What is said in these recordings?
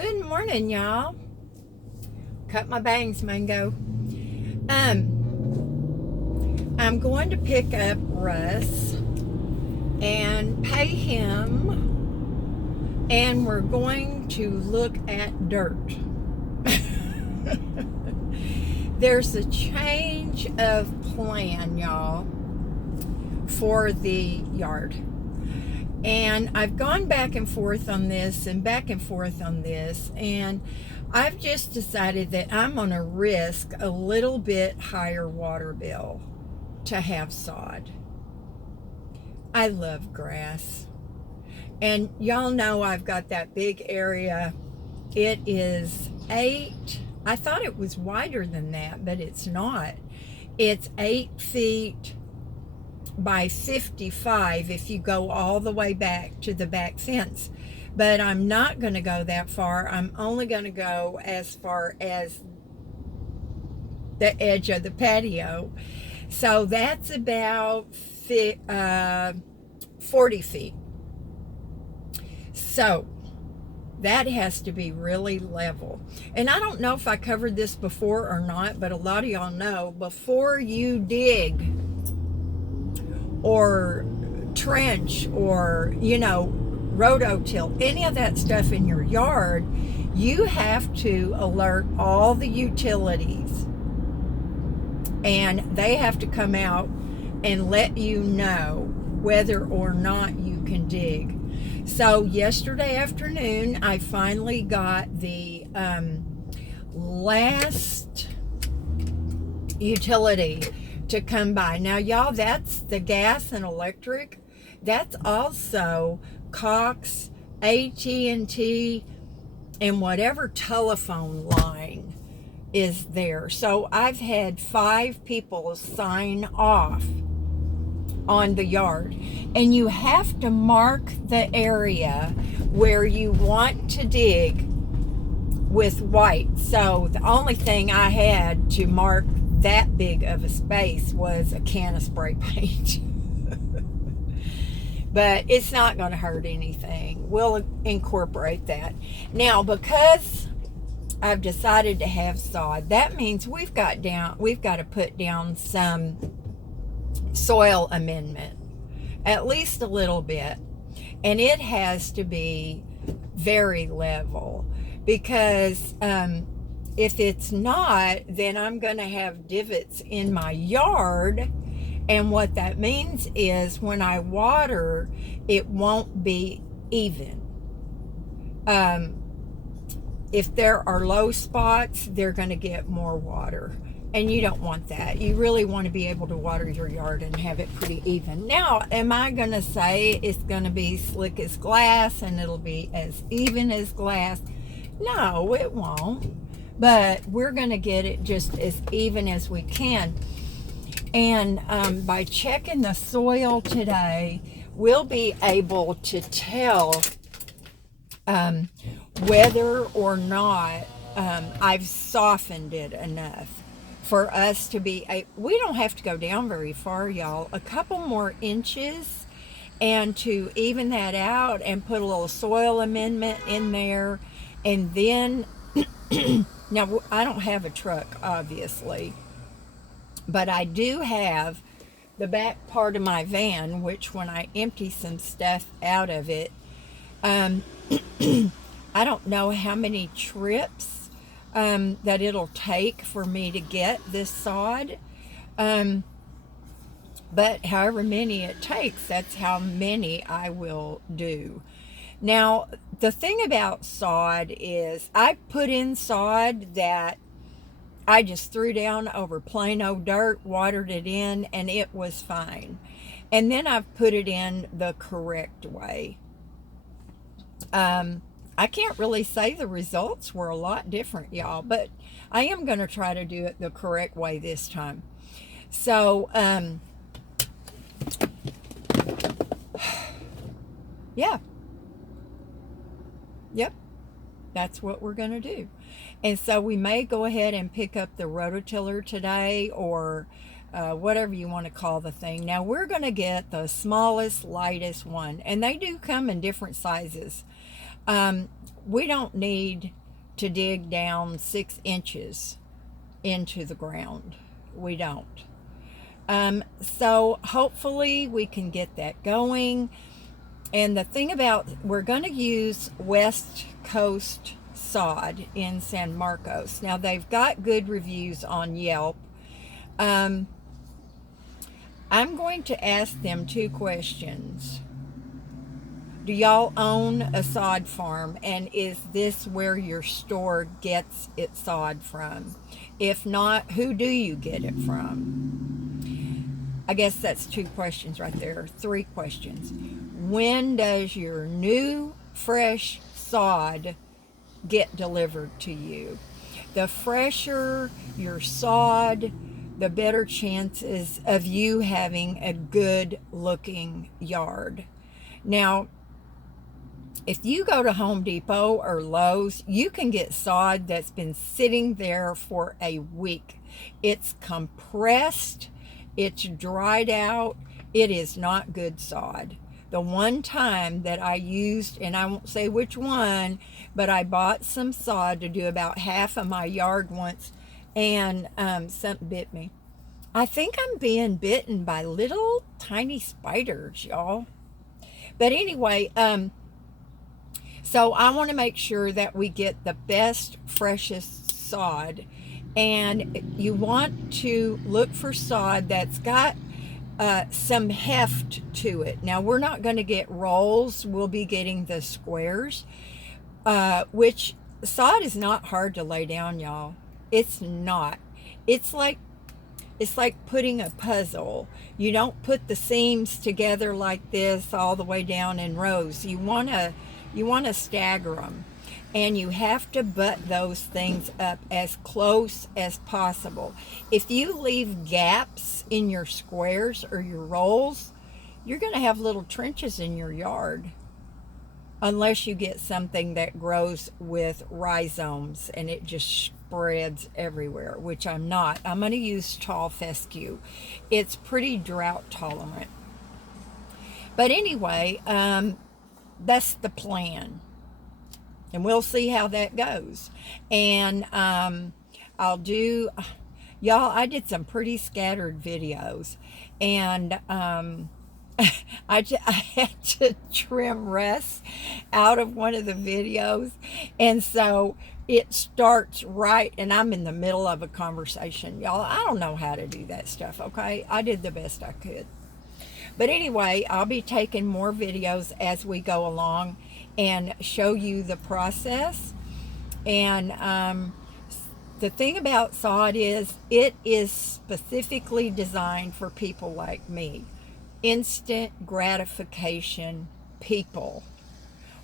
Good morning, y'all. Cut my bangs, Mango. I'm going to pick up Russ and pay him, and we're going to look at dirt. There's a change of plan, y'all, for the yard. And I've gone back and forth on this and back and forth on this, and I've just decided that I'm going to risk a little bit higher water bill to have sod. I love grass. And y'all know I've got that big area. It is 8, I thought it was wider than that, but it's not. It's 8 feet by 55 if you go all the way back to the back fence. But I'm not going to go that far. I'm only going to go as far as the edge of the patio. So that's about 40 feet. So that has to be really level. And I don't know if I covered this before or not, but a lot of y'all know, before you dig or trench or, rototill, any of that stuff in your yard, you have to alert all the utilities, and they have to come out and let you know whether or not you can dig. So yesterday afternoon, I finally got the last utility to come by. Now, y'all, that's the gas and electric. That's also Cox, AT&T, and whatever telephone line is there. So I've had 5 people sign off on the yard, and you have to mark the area where you want to dig with white. So the only thing I had to mark that big of a space was a can of spray paint. But it's not going to hurt anything. We'll incorporate that. Now, because I've decided to have sod, that means we've got to put down some soil amendment, at least a little bit, and it has to be very level, because if it's not, then I'm going to have divots in my yard, and what that means is when I water, it won't be even. If there are low spots, they're going to get more water, and you don't want that. You really want to be able to water your yard and have it pretty even. Now, am I going to say it's going to be slick as glass and it'll be as even as glass? No, it won't. But we're going to get it just as even as we can. And by checking the soil today, we'll be able to tell whether or not I've softened it enough for us to be we don't have to go down very far, y'all. A couple more inches, and to even that out and put a little soil amendment in there. And then now, I don't have a truck, obviously, but I do have the back part of my van, which when I empty some stuff out of it, I don't know how many trips that it'll take for me to get this sod. But however many it takes, that's how many I will do. Now, the thing about sod is I put in sod that I just threw down over plain old dirt, watered it in, and it was fine. And then I've put it in the correct way. I can't really say the results were a lot different, y'all, but I am going to try to do it the correct way this time. So, yeah. Yep. That's what we're going to do. And so we may go ahead and pick up the rototiller today, or whatever you want to call the thing. Now we're going to get the smallest, lightest one, and they do come in different sizes. we don't need to dig down 6 inches into the ground. We don't. So hopefully we can get that going. And the thing about, we're going to use West Coast sod in San Marcos. Now they've got good reviews on Yelp. I'm going to ask them 2 questions. Do y'all own a sod farm, and is this where your store gets its sod from? If not, who do you get it from? I guess that's 2 questions right there. 3 questions. When does your new fresh sod get delivered to you? The fresher your sod, the better chances of you having a good looking yard. Now, if you go to Home Depot or Lowe's, you can get sod that's been sitting there for a week. It's compressed, it's dried out, it is not good sod. The one time that I used, and I won't say which one, but I bought some sod to do about half of my yard once, and something bit me. I think I'm being bitten by little tiny spiders, y'all. But anyway, so I want to make sure that we get the best, freshest sod. And you want to look for sod that's got some heft to it. Now, we're not going to get rolls. We'll be getting the squares, which sod is not hard to lay down, y'all. It's not. It's like putting a puzzle. You don't put the seams together like this all the way down in rows. You want to stagger them, and you have to butt those things up as close as possible. If you leave gaps in your squares or your rolls, you're going to have little trenches in your yard, unless you get something that grows with rhizomes and it just spreads everywhere, which I'm not. I'm going to use tall fescue. It's pretty drought tolerant. But anyway, that's the plan, and we'll see how that goes. And I'll do, y'all, I did some pretty scattered videos, and I had to trim Russ out of one of the videos, and so it starts right, and I'm in the middle of a conversation, y'all. I don't know how to do that stuff, okay? I did the best I could. But anyway, I'll be taking more videos as we go along and show you the process. And the thing about sod is, it is specifically designed for people like me. Instant gratification people.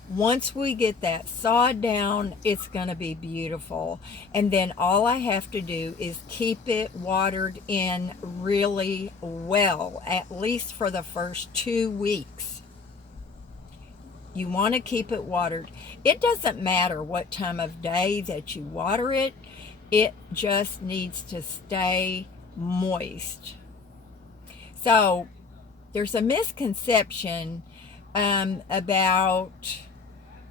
Once we get that sod down, it's going to be beautiful. And then all I have to do is keep it watered in really well, at least for the first 2 weeks. You want to keep it watered. It doesn't matter what time of day that you water it. It just needs to stay moist. So there's a misconception about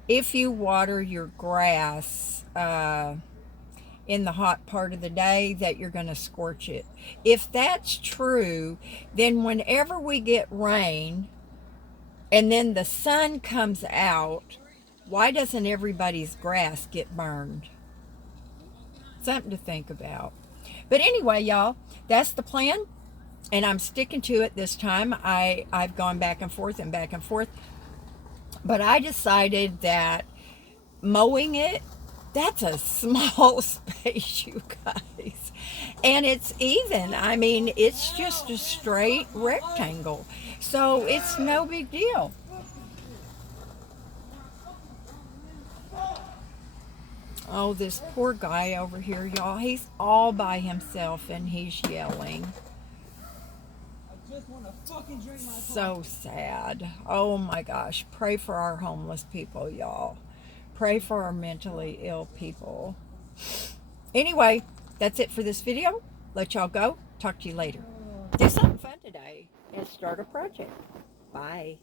if you water your grass in the hot part of the day, that you're going to scorch it. If that's true, then whenever we get rain and then the sun comes out, why doesn't everybody's grass get burned? Something to think about. But anyway, y'all, that's the plan, and I'm sticking to it this time. I've gone back and forth and back and forth. But I decided that mowing it, that's a small space, you guys. And it's even. I mean, it's just a straight rectangle. So it's no big deal. Oh, this poor guy over here, y'all. He's all by himself and he's yelling. So sad. Oh my gosh. Pray for our homeless people, y'all. Pray for our mentally ill people. Anyway, that's it for this video. Let y'all go. Talk to you later. Do something fun today and start a project. Bye.